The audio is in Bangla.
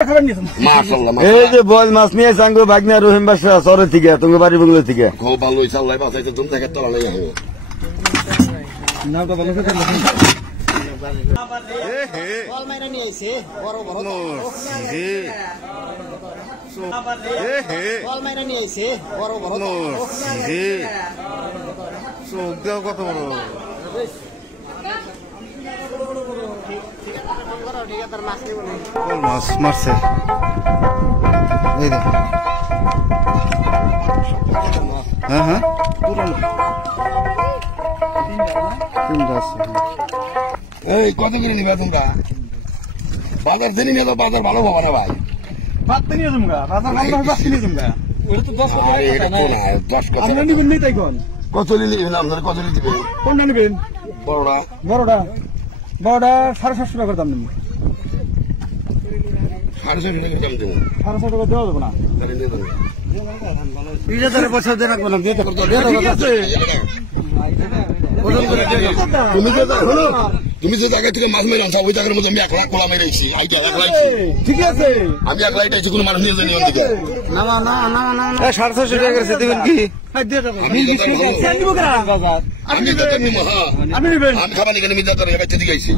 এই যে বল মাছ নিয়ে চাঙ্গো ভাগনা রহিম বাসা শহরে থেকে তোমার বাড়ি বগুলো থেকে খুব ভালো চাল্লাই বাসাইতে তুমি থেকে তোলা নেই আমি কত বড় মাছ মারছে হ্যাঁ হ্যাঁ এই কত কিনে নিবে তোমরা বাজার দিনই নিয়ে বাজার ভালো পাবা না ভাই বাদ নিয়ে তোমরা বাজার ভালো বাদ নিয়ে তোমরা ওটা তো 10 টাকা আমরা নিবেন নাই তাই কোন কত নিবেন আপনারা কত দিবেন কোনটা নিবেন বড়টা বড়টা 750 টাকা দাম নেব 750 টাকা দাম দেবো 750 টাকা দেওয়া যাবে না তাহলে দিয়ে দেবো ইজাদারে পয়সা দিয়ে রাখবো না দিয়ে তো ঠিক আছে তুমি যে জায়গা থেকে মাছ মেরে আনছো ওই জায়গার মধ্যে আমি 1 লাখ কোলা মেরেছি ঠিক আছে আমি 1 লাখ টাইছি কোনো মানুষ নিয়ে জানি ওদিকে না না না না না 750 টাকা করে দিবেন কি আমি তো নিব হ্যাঁ আমি নেবেন আমি খাবার নিয়ে আমি যাতে বাচ্চা দিকে আইছি